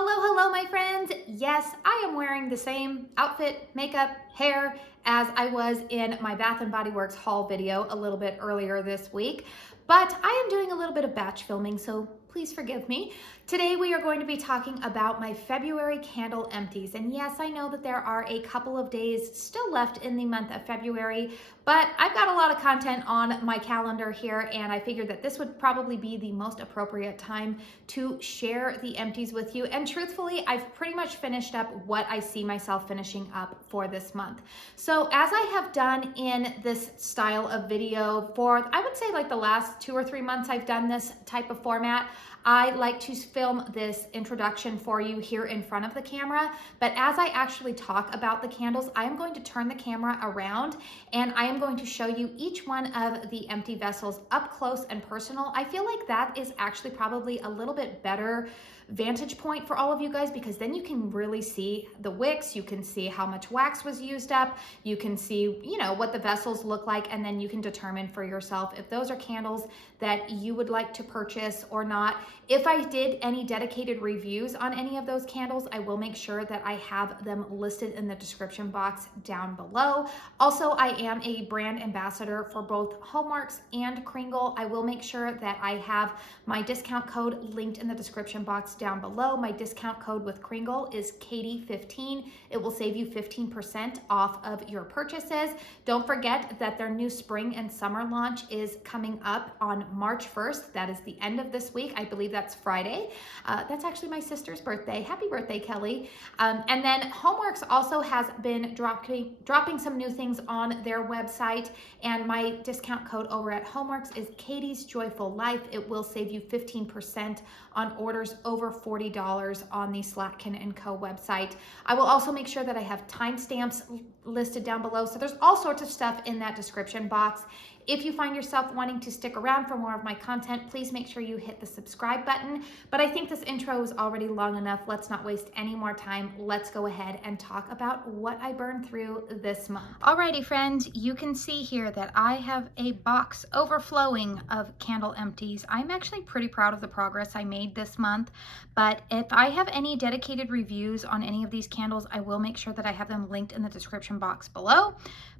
Hello, my friends. Yes, I am wearing the same outfit, makeup, hair as I was in my Bath & Body Works haul video a little bit earlier this week, but I am doing a little bit of batch filming, so please forgive me. Today we are going to be talking about my February candle empties. And yes, I know that there are a couple of days still left in the month of February, but I've got a lot of content on my calendar here, and I figured that this would probably be the most appropriate time to share the empties with you. And truthfully, I've pretty much finished up what I see myself finishing up for this month. So as I have done in this style of video for, I would say like the last 2 or 3 months I've done this type of format, I like to film this introduction for you here in front of the camera, but as I actually talk about the candles, I am going to turn the camera around and I am going to show you each one of the empty vessels up close and personal. I feel like that is actually probably a little bit better vantage point for all of you guys, because then you can really see the wicks, you can see how much wax was used up, you can see, what the vessels look like, and then you can determine for yourself if those are candles that you would like to purchase or not. If I did any dedicated reviews on any of those candles, I will make sure that I have them listed in the description box down below. Also, I am a brand ambassador for both HOMEWORX and Kringle. I will make sure that I have my discount code linked in the description box down below. My discount code with Kringle is KATIE15. It will save you 15% off of your purchases. Don't forget that their new spring and summer launch is coming up on March 1st. That is the end of this week. I believe that's Friday. That's actually my sister's birthday. Happy birthday, Kelly. And then HOMEWORX also has been dropping some new things on their website, and my discount code over at HOMEWORX is KATIESJOYFULLIFE. It will save you 15% on orders over $40 on the Slatkin & Co. website. I will also make sure that I have timestamps listed down below. So there's all sorts of stuff in that description box. If you find yourself wanting to stick around for more of my content, please make sure you hit the subscribe button. But I think this intro is already long enough. Let's not waste any more time. Let's go ahead and talk about what I burned through this month. Alrighty, friends, you can see here that I have a box overflowing of candle empties. I'm actually pretty proud of the progress I made this month, but if I have any dedicated reviews on any of these candles, I will make sure that I have them linked in the description box below.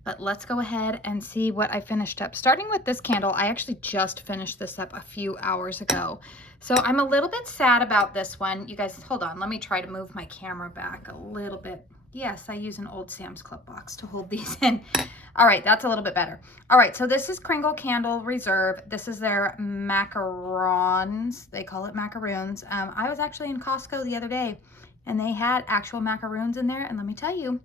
But let's go ahead and see what I finished up. Starting with this candle, I actually just finished this up a few hours ago. So I'm a little bit sad about this one. You guys, hold on. Let me try to move my camera back a little bit. Yes, I use an old Sam's Club box to hold these in. All right, that's a little bit better. All right, so this is Kringle Candle Reserve. This is their macarons. They call it macaroons. I was actually in Costco the other day, and they had actual macaroons in there. And let me tell you,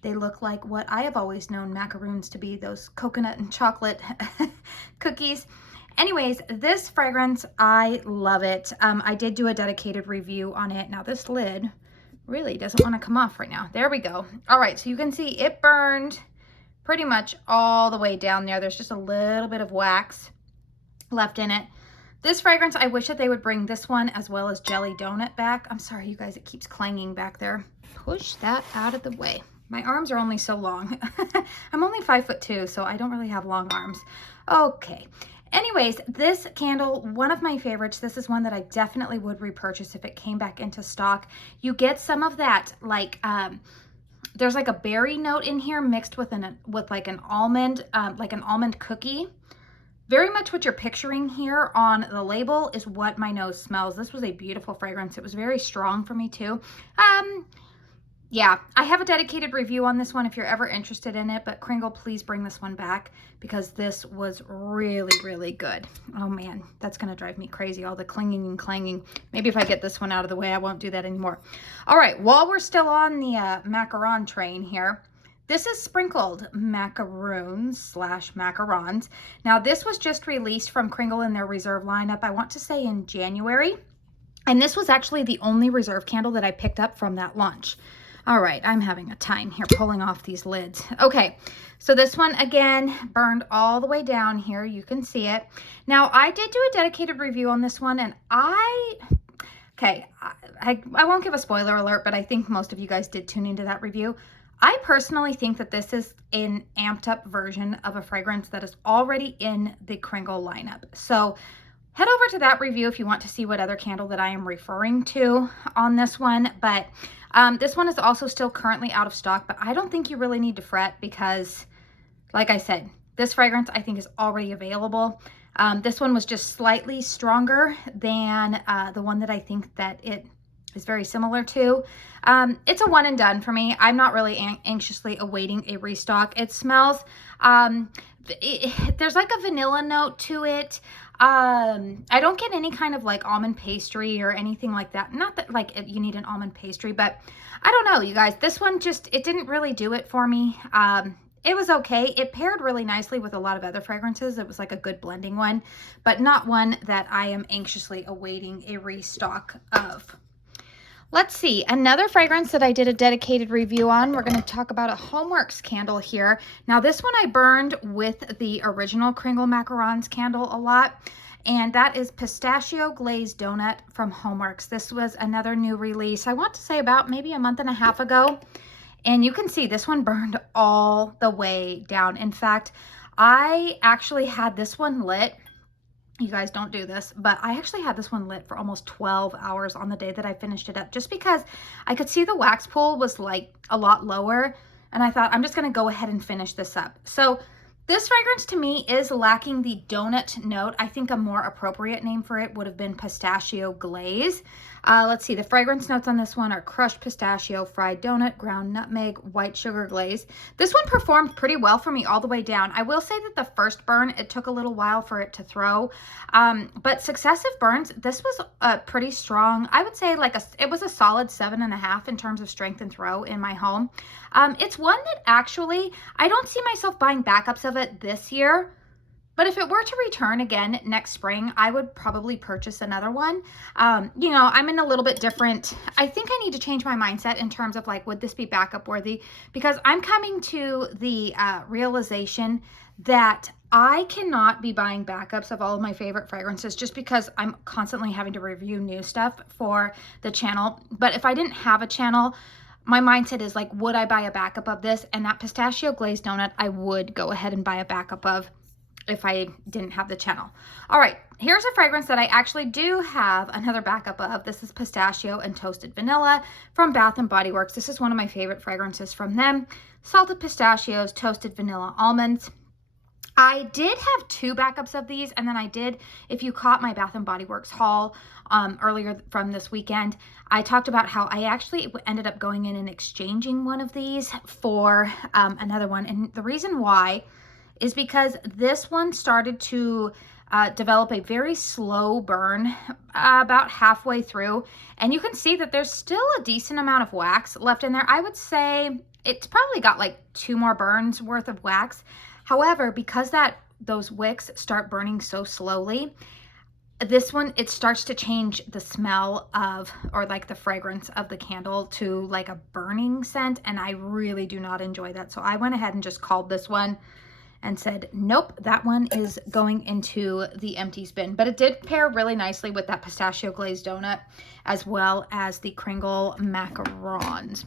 they look like what I have always known macaroons to be, those coconut and chocolate cookies. Anyways, this fragrance, I love it. I did do a dedicated review on it. Now this lid really doesn't want to come off right now. There we go. All right, so you can see it burned pretty much all the way down there. There's just a little bit of wax left in it. This fragrance, I wish that they would bring this one as well as Jelly Donut back. I'm sorry, you guys, it keeps clanging back there. Push that out of the way. My arms are only so long. I'm only 5'2", so I don't really have long arms. Okay. Anyways, this candle, one of my favorites. This is one that I definitely would repurchase if it came back into stock. You get some of that, like, there's like a berry note in here mixed with like an almond cookie. Very much what you're picturing here on the label is what my nose smells. This was a beautiful fragrance. It was very strong for me too. Yeah, I have a dedicated review on this one if you're ever interested in it, but Kringle, please bring this one back because this was really, really good. Oh man, that's gonna drive me crazy, all the clinging and clanging. Maybe if I get this one out of the way, I won't do that anymore. All right, while we're still on the macaron train here, this is sprinkled macaroons / macarons. Now this was just released from Kringle in their reserve lineup, I want to say in January. And this was actually the only reserve candle that I picked up from that launch. All right, I'm having a time here pulling off these lids. Okay, so this one, again, burned all the way down here. You can see it. Now, I did do a dedicated review on this one, and I won't give a spoiler alert, but I think most of you guys did tune into that review. I personally think that this is an amped up version of a fragrance that is already in the Kringle lineup. So head over to that review if you want to see what other candle that I am referring to on this one. But this one is also still currently out of stock, but I don't think you really need to fret because, like I said, this fragrance I think is already available. This one was just slightly stronger than the one that I think that it is very similar to. It's a one and done for me. I'm not really anxiously awaiting a restock. It smells, there's like a vanilla note to it. I don't get any kind of like almond pastry or anything like that. Not that like you need an almond pastry, but I don't know, you guys. This one just, it didn't really do it for me. It was okay. It paired really nicely with a lot of other fragrances. It was like a good blending one, but not one that I am anxiously awaiting a restock of. Let's see, another fragrance that I did a dedicated review on, we're going to talk about a HOMEWORX candle here. Now this one I burned with the original Kringle Macarons candle a lot, and that is Pistachio Glazed Donut from HOMEWORX. This was another new release, I want to say about maybe a month and a half ago, and you can see this one burned all the way down. In fact, I actually had this one lit. You guys don't do this, but I actually had this one lit for almost 12 hours on the day that I finished it up, just because I could see the wax pool was like a lot lower, and I thought I'm just going to go ahead and finish this up. So this fragrance to me is lacking the donut note. I think a more appropriate name for it would have been Pistachio Glaze. Let's see, the fragrance notes on this one are crushed pistachio, fried donut, ground nutmeg, white sugar glaze. This one performed pretty well for me all the way down. I will say that the first burn, it took a little while for it to throw, but successive burns, this was pretty strong. I would say like it was a solid 7.5 in terms of strength and throw in my home. It's one that actually, I don't see myself buying backups of it this year. But if it were to return again next spring, I would probably purchase another one. You know, I'm in a little bit different, I think I need to change my mindset in terms of like, would this be backup worthy? Because I'm coming to the realization that I cannot be buying backups of all of my favorite fragrances just because I'm constantly having to review new stuff for the channel. But if I didn't have a channel, my mindset is like, would I buy a backup of this? And that Pistachio Glazed Donut, I would go ahead and buy a backup of if I didn't have the channel. All right, here's a fragrance that I actually do have another backup of. This is Pistachio and Toasted Vanilla from Bath & Body Works. This is one of my favorite fragrances from them. Salted pistachios, toasted vanilla almonds. I did have 2 backups of these, and then I did, if you caught my Bath & Body Works haul earlier from this weekend, I talked about how I actually ended up going in and exchanging one of these for another one. And the reason why is because this one started to develop a very slow burn about halfway through. And you can see that there's still a decent amount of wax left in there. I would say it's probably got like 2 more burns worth of wax. However, because those wicks start burning so slowly, this one, it starts to change the smell of, or like the fragrance of the candle to like a burning scent. And I really do not enjoy that. So I went ahead and just called this one and said, nope, that one is going into the empties bin. But it did pair really nicely with that Pistachio Glazed Donut, as well as the Kringle Macaroons.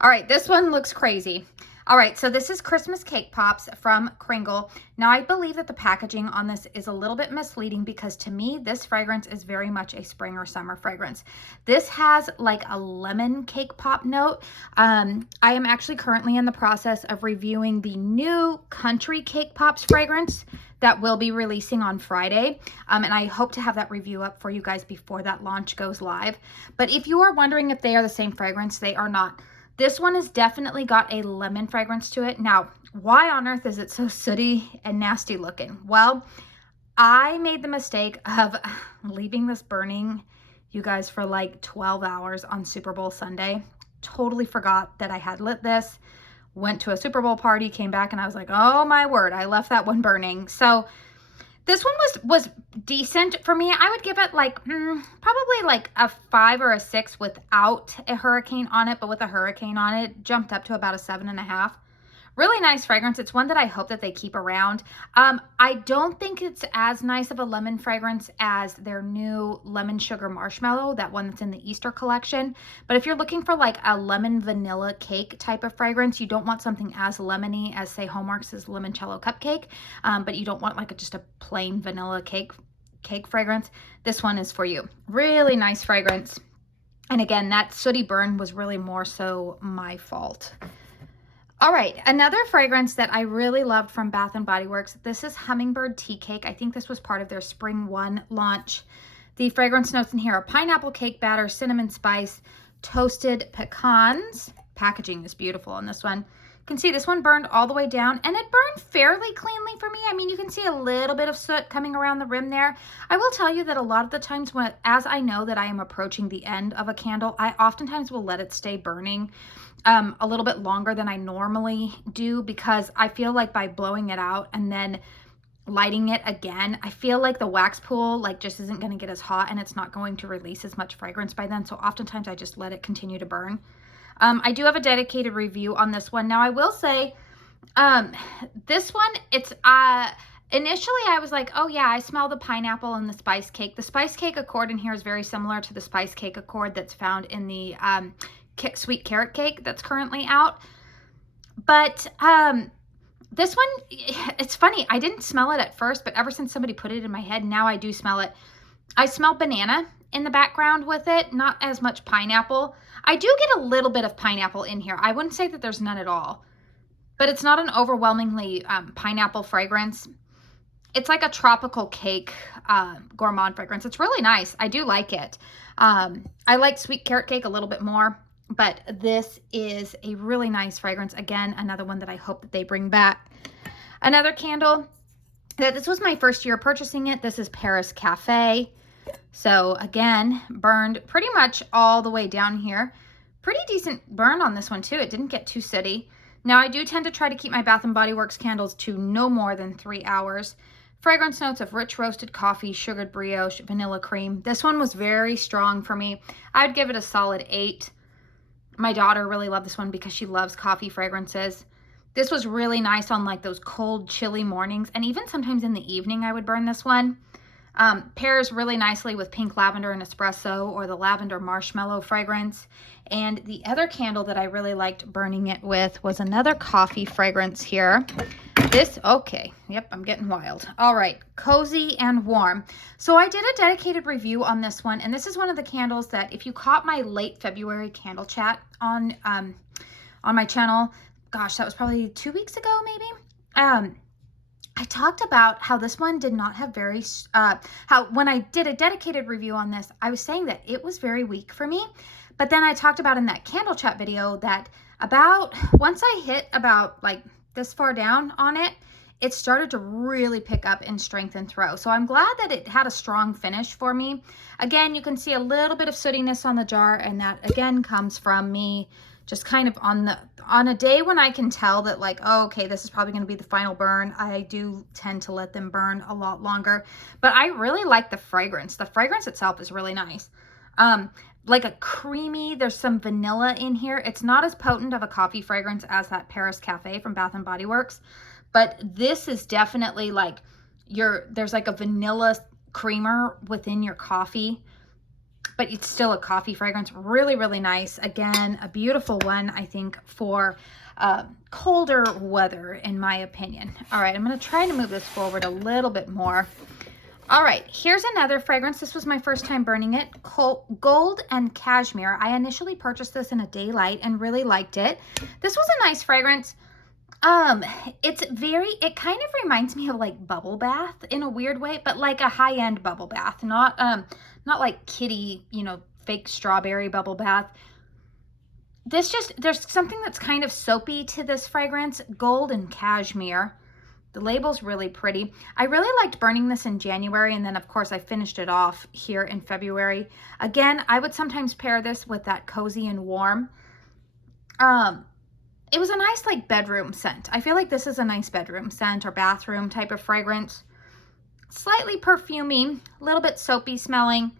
All right, this one looks crazy. All right, so this is Christmas Cake Pops from Kringle. Now, I believe that the packaging on this is a little bit misleading because to me, this fragrance is very much a spring or summer fragrance. This has like a lemon cake pop note. I am actually currently in the process of reviewing the new Country Cake Pops fragrance that will be releasing on Friday. And I hope to have that review up for you guys before that launch goes live. But if you are wondering if they are the same fragrance, they are not. This one has definitely got a lemon fragrance to it. Now, why on earth is it so sooty and nasty looking? Well, I made the mistake of leaving this burning, you guys, for like 12 hours on Super Bowl Sunday. Totally forgot that I had lit this. Went to a Super Bowl party, came back, and I was like, oh my word, I left that one burning. So this one was decent for me. I would give it like probably like a 5 or a 6 without a hurricane on it, but with a hurricane on it, jumped up to about a 7.5. Really nice fragrance. It's one that I hope that they keep around. I don't think it's as nice of a lemon fragrance as their new lemon sugar marshmallow, that one that's in the Easter collection. But if you're looking for like a lemon vanilla cake type of fragrance, you don't want something as lemony as say HOMEWORX's limoncello cupcake, but you don't want like just a plain vanilla cake. cake fragrance, this one is for you. Really nice fragrance. And again, that sooty burn was really more so my fault. All right, another fragrance that I really loved from Bath & Body Works. This is Hummingbird Tea Cake. I think this was part of their Spring 1 launch. The fragrance notes in here are pineapple cake batter, cinnamon spice, toasted pecans. Packaging is beautiful on this one. You can see this one burned all the way down, and it burned fairly cleanly for me. I mean, you can see a little bit of soot coming around the rim there. I will tell you that a lot of the times as I know that I am approaching the end of a candle, I oftentimes will let it stay burning a little bit longer than I normally do, because I feel like by blowing it out and then lighting it again, I feel like the wax pool like just isn't going to get as hot, and it's not going to release as much fragrance by then. So oftentimes I just let it continue to burn. I do have a dedicated review on this one. Now I will say, this one, it's, initially I was like, oh yeah, I smell the pineapple and the spice cake. The spice cake accord in here is very similar to the spice cake accord that's found in the, sweet carrot cake that's currently out. But, this one, it's funny, I didn't smell it at first, but ever since somebody put it in my head, now I do smell it. I smell banana in the background with it, not as much pineapple. I do get a little bit of pineapple in here. I wouldn't say that there's none at all, but it's not an overwhelmingly pineapple fragrance. It's like a tropical cake gourmand fragrance. It's really nice. I do like it. I like sweet carrot cake a little bit more, but this is a really nice fragrance. Again, another one that I hope that they bring back. Another candle that this was my first year purchasing it. This is Paris Cafe. So again, burned pretty much all the way down here. Pretty decent burn on this one too. It didn't get too sooty. Now I do tend to try to keep my Bath & Body Works candles to no more than 3 hours. Fragrance notes of rich roasted coffee, sugared brioche, vanilla cream. This one was very strong for me. I'd give it a solid 8. My daughter really loved this one because she loves coffee fragrances. This was really nice on like those cold, chilly mornings, and even sometimes in the evening I would burn this one. Pairs really nicely with pink lavender and espresso, or the lavender marshmallow fragrance. And the other candle that I really liked burning it with was another coffee fragrance here. This, okay, yep, I'm getting wild. All right, Cozy and Warm. So I did a dedicated review on this one, and this is one of the candles that, if you caught my late February candle chat on my channel, gosh, that was probably 2 weeks ago maybe. I talked about how this one did not have very, how when I did a dedicated review on this, I was saying that it was very weak for me. But then I talked about in that candle chat video that once I hit about like this far down on it, it started to really pick up in strength and throw. So I'm glad that it had a strong finish for me. Again, you can see a little bit of sootiness on the jar, and that again comes from me just kind of on a day when I can tell that like, oh, okay, this is probably going to be the final burn. I do tend to let them burn a lot longer, but I really like the fragrance. The fragrance itself is really nice. Like a creamy, there's some vanilla in here. It's not as potent of a coffee fragrance as that Paris Cafe from Bath & Body Works, but this is definitely like there's like a vanilla creamer within your coffee, but it's still a coffee fragrance. Really, really nice. Again, a beautiful one, I think, for colder weather, in my opinion. All right, I'm going to try to move this forward a little bit more. All right, here's another fragrance. This was my first time burning it. Gold and Cashmere. I initially purchased this in a daylight and really liked it. This was a nice fragrance. It kind of reminds me of like bubble bath in a weird way, but like a high-end bubble bath, not like kitty, fake strawberry bubble bath. There's something that's kind of soapy to this fragrance. Gold and Cashmere. The label's really pretty. I really liked burning this in January, and then of course I finished it off here in February. Again, I would sometimes pair this with that Cozy and Warm. It was a nice like bedroom scent. I feel like this is a nice bedroom scent or bathroom type of fragrance. Slightly perfumey, a little bit soapy smelling,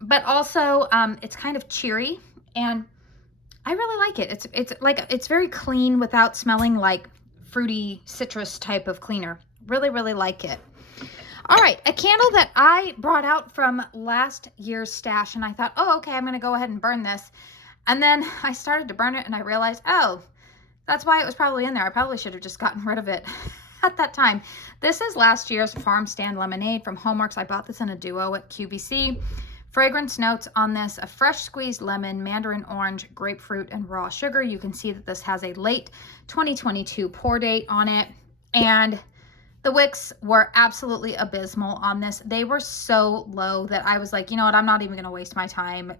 but also it's kind of cheery, and I really like it. It's very clean without smelling like fruity citrus type of cleaner. Really, really like it. All right, a candle that I brought out from last year's stash, and I thought, oh, okay, I'm gonna go ahead and burn this. And then I started to burn it and I realized, oh, that's why it was probably in there. I probably should have just gotten rid of it. at that time. This is last year's Farmstand Lemonade from HOMEWORX. I bought this in a duo at QVC. Fragrance notes on this: a fresh squeezed lemon, mandarin orange, grapefruit, and raw sugar. You can see that this has a late 2022 pour date on it. And the wicks were absolutely abysmal on this. They were so low that I was like, you know what, I'm not even going to waste my time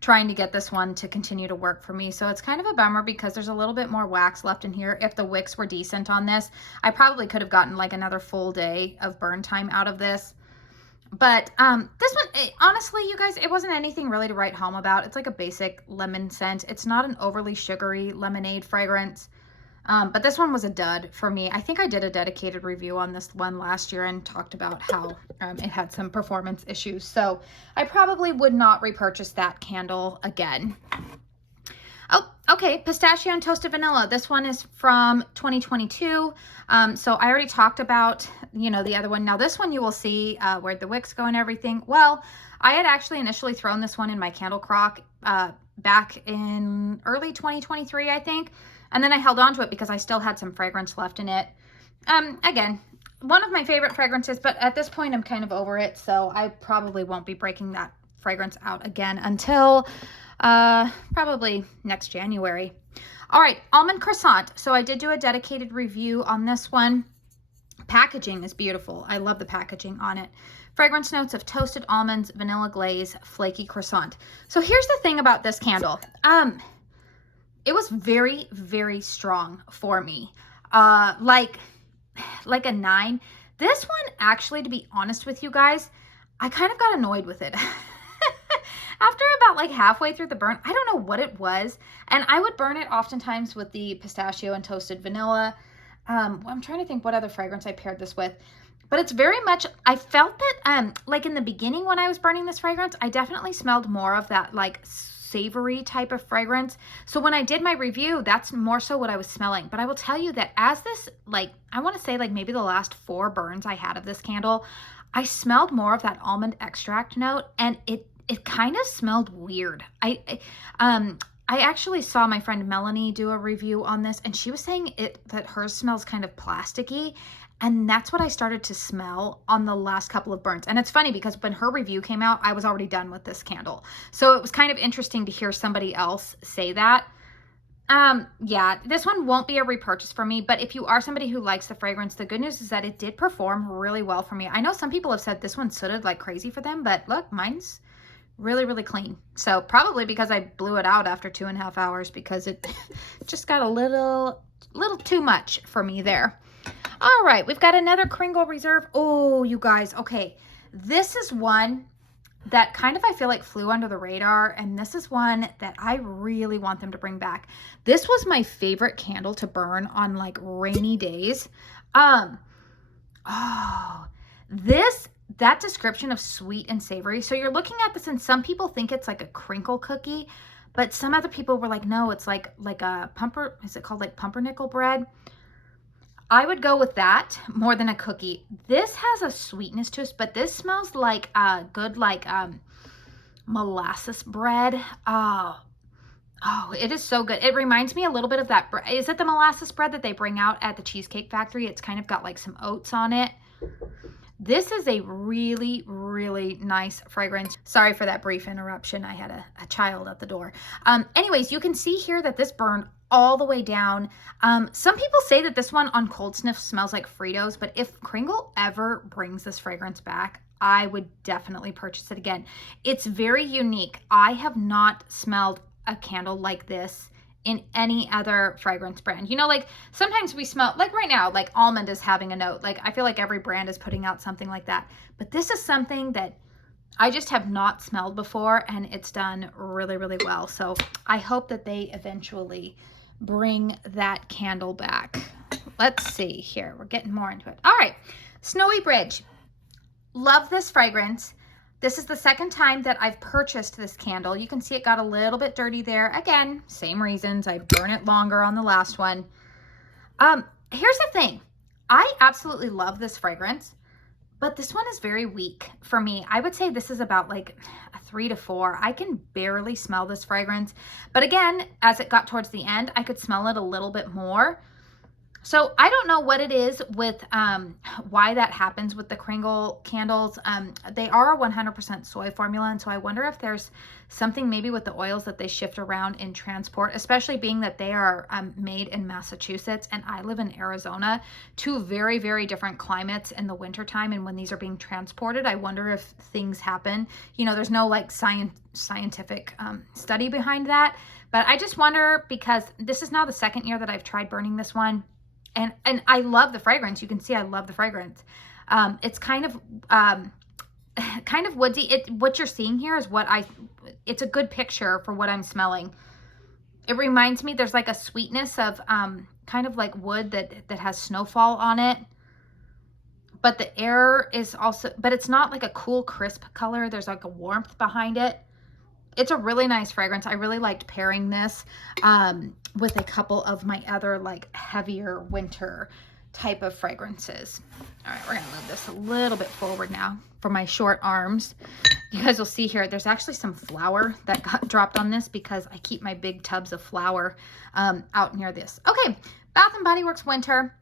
trying to get this one to continue to work for me. So it's kind of a bummer because there's a little bit more wax left in here. If the wicks were decent on this, I probably could have gotten like another full day of burn time out of this. But this one, honestly, you guys, it wasn't anything really to write home about. It's like a basic lemon scent. It's not an overly sugary lemonade fragrance. But this one was a dud for me. I think I did a dedicated review on this one last year and talked about how it had some performance issues. So I probably would not repurchase that candle again. Oh, okay, Pistachio and Toasted Vanilla. This one is from 2022. So I already talked about, you know, the other one. Now this one you will see where the wicks go and everything. Well, I had actually initially thrown this one in my candle crock back in early 2023, I think. And then I held on to it because I still had some fragrance left in it. Again, one of my favorite fragrances, but at this point I'm kind of over it. So I probably won't be breaking that fragrance out again until probably next January. All right, Almond Croissant. So I did do a dedicated review on this one. Packaging is beautiful. I love the packaging on it. Fragrance notes of toasted almonds, vanilla glaze, flaky croissant. So here's the thing about this candle. It was very, very strong for me. Like a 9. This one, actually, to be honest with you guys, I kind of got annoyed with it. After about like halfway through the burn, I don't know what it was. And I would burn it oftentimes with the pistachio and toasted vanilla. I'm trying to think what other fragrance I paired this with. But it's very much, I felt that like in the beginning when I was burning this fragrance, I definitely smelled more of that like savory type of fragrance. So when I did my review, that's more so what I was smelling. But I will tell you that as this, like, I want to say like maybe the last 4 burns I had of this candle, I smelled more of that almond extract note, and it kind of smelled weird. I actually saw my friend Melanie do a review on this, and she was saying that hers smells kind of plasticky. And that's what I started to smell on the last couple of burns. And it's funny because when her review came out, I was already done with this candle. So it was kind of interesting to hear somebody else say that. Yeah, this one won't be a repurchase for me, but if you are somebody who likes the fragrance, the good news is that it did perform really well for me. I know some people have said this one sooted like crazy for them, but look, mine's really, really clean. So probably because I blew it out after 2.5 hours because it just got a little too much for me there. All right, we've got another Kringle Reserve. Oh, you guys, okay. This is one that kind of I feel like flew under the radar, and this is one that I really want them to bring back. This was my favorite candle to burn on like rainy days. That description of sweet and savory. So you're looking at this and some people think it's like a crinkle cookie, but some other people were like, no, it's like a is it called like pumpernickel bread? I would go with that more than a cookie. This has a sweetness to it, but this smells like a good like molasses bread. Oh, it is so good. It reminds me a little bit of that. Is it the molasses bread that they bring out at the Cheesecake Factory? It's kind of got like some oats on it. This is a really, really nice fragrance. Sorry for that brief interruption. I had a child at the door. Anyways, you can see here that this burned all the way down. Some people say that this one on cold sniff smells like Fritos, but if Kringle ever brings this fragrance back, I would definitely purchase it again. It's very unique. I have not smelled a candle like this in any other fragrance brand. You know, like sometimes we smell, like right now, like Almond is having a note. Like I feel like every brand is putting out something like that. But this is something that I just have not smelled before, and it's done really, really well. So I hope that they eventually bring that candle back. Let's see here. We're getting more into it. All right. Snowy Bridge. Love this fragrance. This is the second time that I've purchased this candle. You can see it got a little bit dirty there. Again, same reasons. I burn it longer on the last one. Here's the thing. I absolutely love this fragrance, but this one is very weak for me. I would say this is about like a 3 to 4. I can barely smell this fragrance. But again, as it got towards the end, I could smell it a little bit more. So I don't know what it is with why that happens with the Kringle candles. They are a 100% soy formula, and so I wonder if there's something maybe with the oils that they shift around in transport, especially being that they are made in Massachusetts and I live in Arizona, two very, very different climates in the wintertime. And when these are being transported, I wonder if things happen. You know, there's no like scientific study behind that, but I just wonder, because this is now the second year that I've tried burning this one. And I love the fragrance. You can see I love the fragrance. It's kind of woodsy. What you're seeing here is it's a good picture for what I'm smelling. It reminds me, there's like a sweetness of kind of like wood that has snowfall on it. But the air is also, but it's not like a cool, crisp color. There's like a warmth behind it. It's a really nice fragrance. I really liked pairing this with a couple of my other like heavier winter type of fragrances. All right, we're gonna move this a little bit forward now for my short arms. You guys will see here, there's actually some flour that got dropped on this because I keep my big tubs of flour out near this. Okay, Bath & Body Works Winter.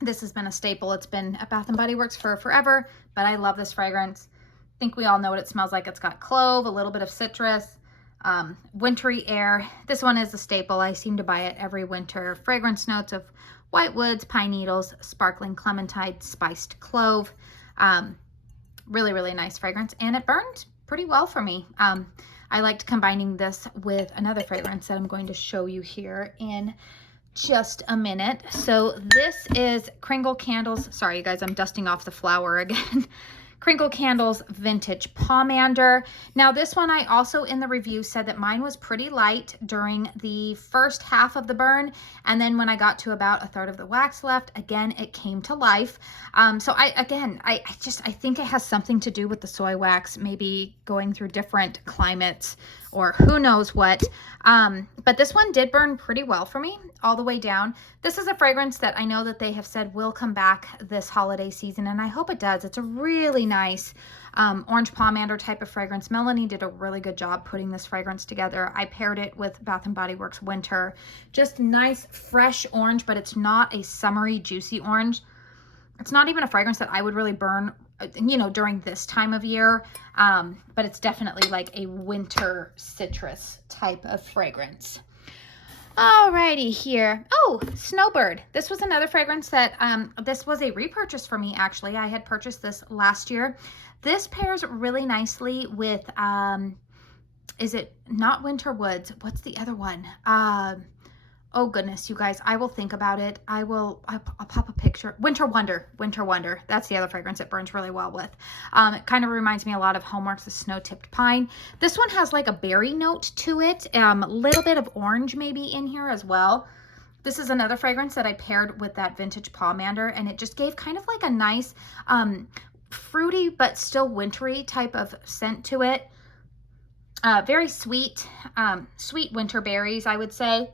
This has been a staple. It's been at Bath & Body Works for forever, but I love this fragrance. I think we all know what it smells like. It's got clove, a little bit of citrus, wintry air. This one is a staple. I seem to buy it every winter. Fragrance notes of white woods, pine needles, sparkling clementine, spiced clove. Really, really nice fragrance, and it burned pretty well for me. I liked combining this with another fragrance that I'm going to show you here in just a minute. So this is Kringle Candles. Sorry, you guys, I'm dusting off the flour again. Kringle Candles Vintage Pomander. Now this one, I also in the review said that mine was pretty light during the first half of the burn, and then when I got to about a third of the wax left, again it came to life. So I think it has something to do with the soy wax, maybe going through different climates or who knows what. But this one did burn pretty well for me all the way down. This is a fragrance that I know that they have said will come back this holiday season, and I hope it does. It's a really nice orange pomander type of fragrance. Melanie did a really good job putting this fragrance together. I paired it with Bath & Body Works Winter. Just nice, fresh orange, but it's not a summery, juicy orange. It's not even a fragrance that I would really burn, you know, during this time of year, but it's definitely like a winter citrus type of fragrance. Alrighty here. Oh, Snowbird. This was another fragrance that, this was a repurchase for me actually. I had purchased this last year. This pairs really nicely with, is it not Winter Woods? What's the other one? Oh goodness, you guys, I will think about it. I'll pop a picture. Winter Wonder. That's the other fragrance it burns really well with. It kind of reminds me a lot of HOMEWORX, the Snow-Tipped Pine. This one has like a berry note to it. A little bit of orange maybe in here as well. This is another fragrance that I paired with that Vintage Pomander, and it just gave kind of like a nice fruity but still wintry type of scent to it. Very sweet, sweet winter berries, I would say.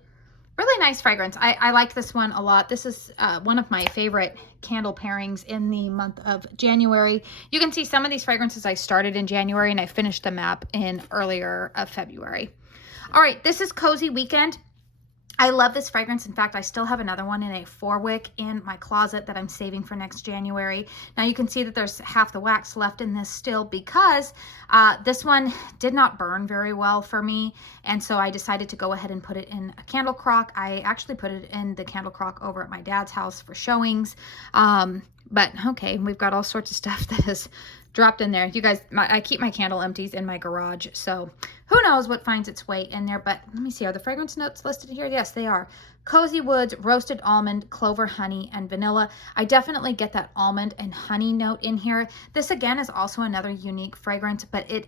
Really nice fragrance. I like this one a lot. This is one of my favorite candle pairings in the month of January. You can see some of these fragrances I started in January and I finished them up in earlier of February. All right, this is Cozy Weekend. I love this fragrance. In fact, I still have another one in a 4-wick in my closet that I'm saving for next January. Now you can see that there's half the wax left in this still because this one did not burn very well for me. And so I decided to go ahead and put it in a candle crock. I actually put it in the candle crock over at my dad's house for showings. But okay, we've got all sorts of stuff that is dropped in there. You guys, I keep my candle empties in my garage, so who knows what finds its way in there. But let me see, are the fragrance notes listed here? Yes, they are. Cozy Woods, roasted almond, clover, honey, and vanilla. I definitely get that almond and honey note in here. This again is also another unique fragrance, but it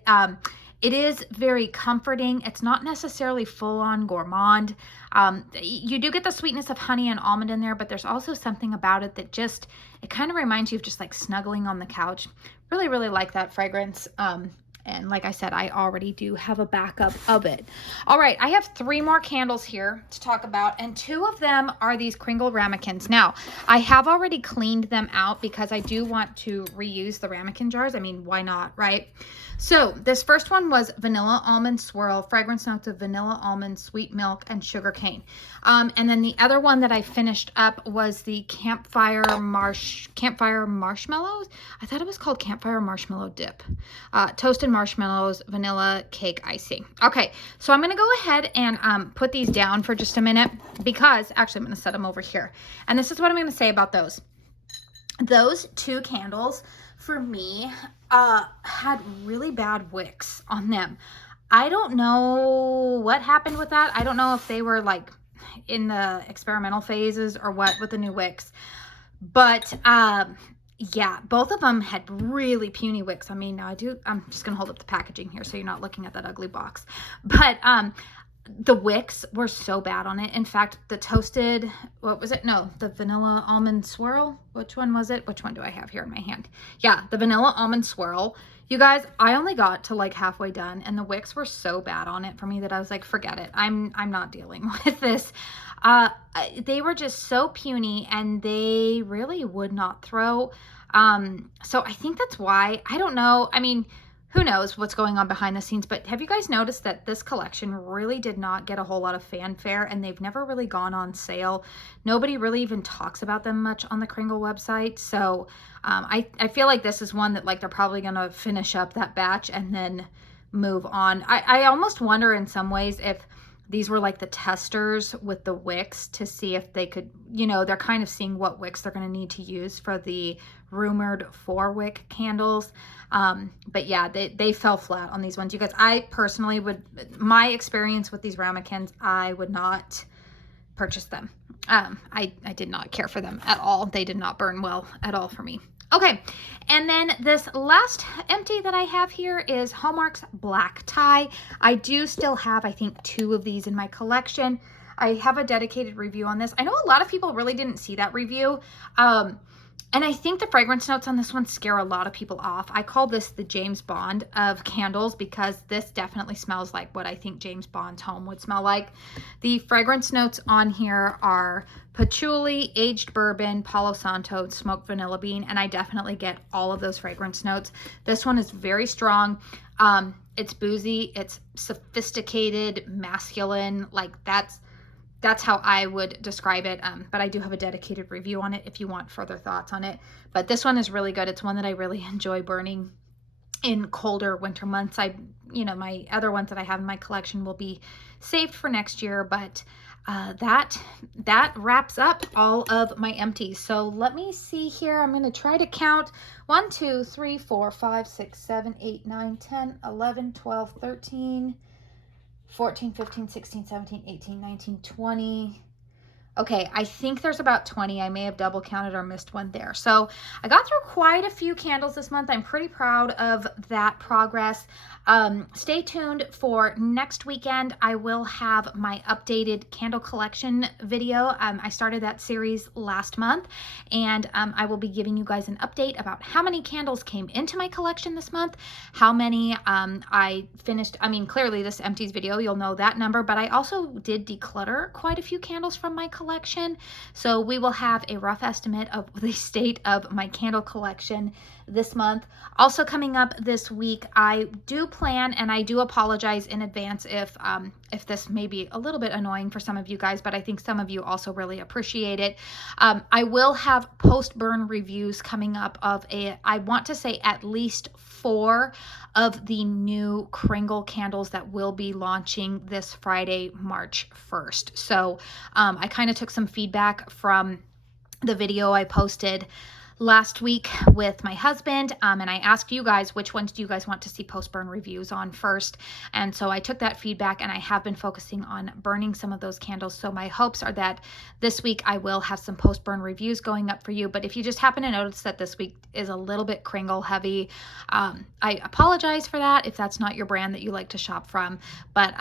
is very comforting. It's not necessarily full-on gourmand. You do get the sweetness of honey and almond in there, but there's also something about it that just, it kind of reminds you of just like snuggling on the couch. Really, really like that fragrance. And like I said, I already do have a backup of it. All right, I have 3 more candles here to talk about, and 2 of them are these Kringle ramekins. Now, I have already cleaned them out because I do want to reuse the ramekin jars. I mean, why not, right? So this first one was vanilla almond swirl, fragrance notes of vanilla almond, sweet milk, and sugar cane. And then the other one that I finished up was the campfire marshmallows. I thought it was called campfire marshmallow dip. Toasted marshmallows, vanilla cake icing. Okay, so I'm gonna go ahead and put these down for just a minute because actually I'm gonna set them over here. And this is what I'm gonna say about those. Those two candles for me had really bad wicks on them. I don't know what happened with that. I don't know if they were like in the experimental phases or what with the new wicks, but yeah, both of them had really puny wicks. I mean, now I'm just gonna hold up the packaging here so you're not looking at that ugly box, but the wicks were so bad on it. In fact, the toasted, what was it? No, the vanilla almond swirl. Which one was it? Which one do I have here in my hand? Yeah, the vanilla almond swirl. You guys, I only got to like halfway done and the wicks were so bad on it for me that I was like, forget it. I'm not dealing with this. They were just so puny and they really would not throw. So I think that's why. I don't know. I mean, who knows what's going on behind the scenes, but have you guys noticed that this collection really did not get a whole lot of fanfare and they've never really gone on sale? Nobody really even talks about them much on the Kringle website. So I feel like this is one that like they're probably going to finish up that batch and then move on. I almost wonder in some ways if these were like the testers with the wicks to see if they could, you know, they're kind of seeing what wicks they're going to need to use for the rumored 4-wick candles. But yeah, they fell flat on these ones. You guys, I personally would, my experience with these ramekins, I would not purchase them. I did not care for them at all. They did not burn well at all for me. Okay, and then this last empty that I have here is HOMEWORX Black Tie. I do still have, I think, 2 of these in my collection. I have a dedicated review on this. I know a lot of people really didn't see that review. And I think the fragrance notes on this one scare a lot of people off. I call this the James Bond of candles because this definitely smells like what I think James Bond's home would smell like. The fragrance notes on here are patchouli, aged bourbon, Palo Santo, smoked vanilla bean, and I definitely get all of those fragrance notes. This one is very strong. It's boozy, it's sophisticated, masculine, like that's how I would describe it, but I do have a dedicated review on it if you want further thoughts on it. But this one is really good. It's one that I really enjoy burning in colder winter months. My other ones that I have in my collection will be saved for next year, but that wraps up all of my empties. So let me see here. I'm going to try to count 1, 2, 3, 4, 5, 6, 7, 8, 9, 10, 11, 12, 13, 14, 15, 16, 17, 18, 19, 20. Okay, I think there's about 20. I may have double counted or missed one there. So I got through quite a few candles this month. I'm pretty proud of that progress. Stay tuned for next weekend. I will have my updated candle collection video. I started that series last month, and I will be giving you guys an update about how many candles came into my collection this month, how many I finished. I mean, clearly this empties video, you'll know that number, but I also did declutter quite a few candles from my collection. So we will have a rough estimate of the state of my candle collection this month. Also coming up this week, I do plan, and I do apologize in advance if this may be a little bit annoying for some of you guys, but I think some of you also really appreciate it. I will have post-burn reviews coming up of I want to say at least 4 of the new Kringle candles that will be launching this Friday, March 1st. So I kind of took some feedback from the video I posted last week with my husband, and I asked you guys which ones do you guys want to see post-burn reviews on first, and so I took that feedback and I have been focusing on burning some of those candles. So my hopes are that this week I will have some post-burn reviews going up for you. But if you just happen to notice that this week is a little bit Kringle heavy, I apologize for that if that's not your brand that you like to shop from, but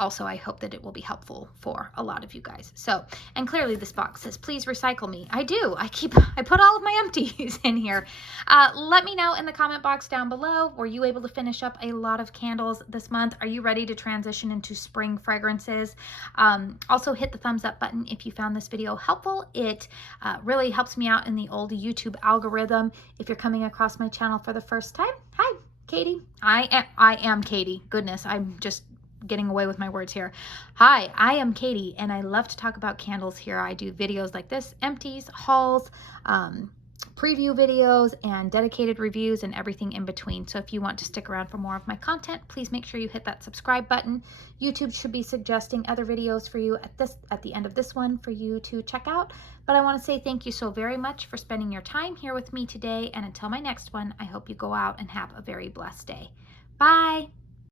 also I hope that it will be helpful for a lot of you guys. So, and clearly this box says please recycle me. I do. I put all of my empties in here. Let me know in the comment box down below, were you able to finish up a lot of candles this month? Are you ready to transition into spring fragrances? Also hit the thumbs up button if you found this video helpful. It really helps me out in the old YouTube algorithm. If you're coming across my channel for the first time, hi, Katie? I am Katie. Goodness, I'm just getting away with my words here. Hi, I am Katie, and I love to talk about candles here. I do videos like this, empties, hauls, preview videos, and dedicated reviews, and everything in between. So if you want to stick around for more of my content, please make sure you hit that subscribe button. YouTube should be suggesting other videos for you at the end of this one for you to check out. But I want to say thank you so very much for spending your time here with me today, and until my next one, I hope you go out and have a very blessed day. Bye.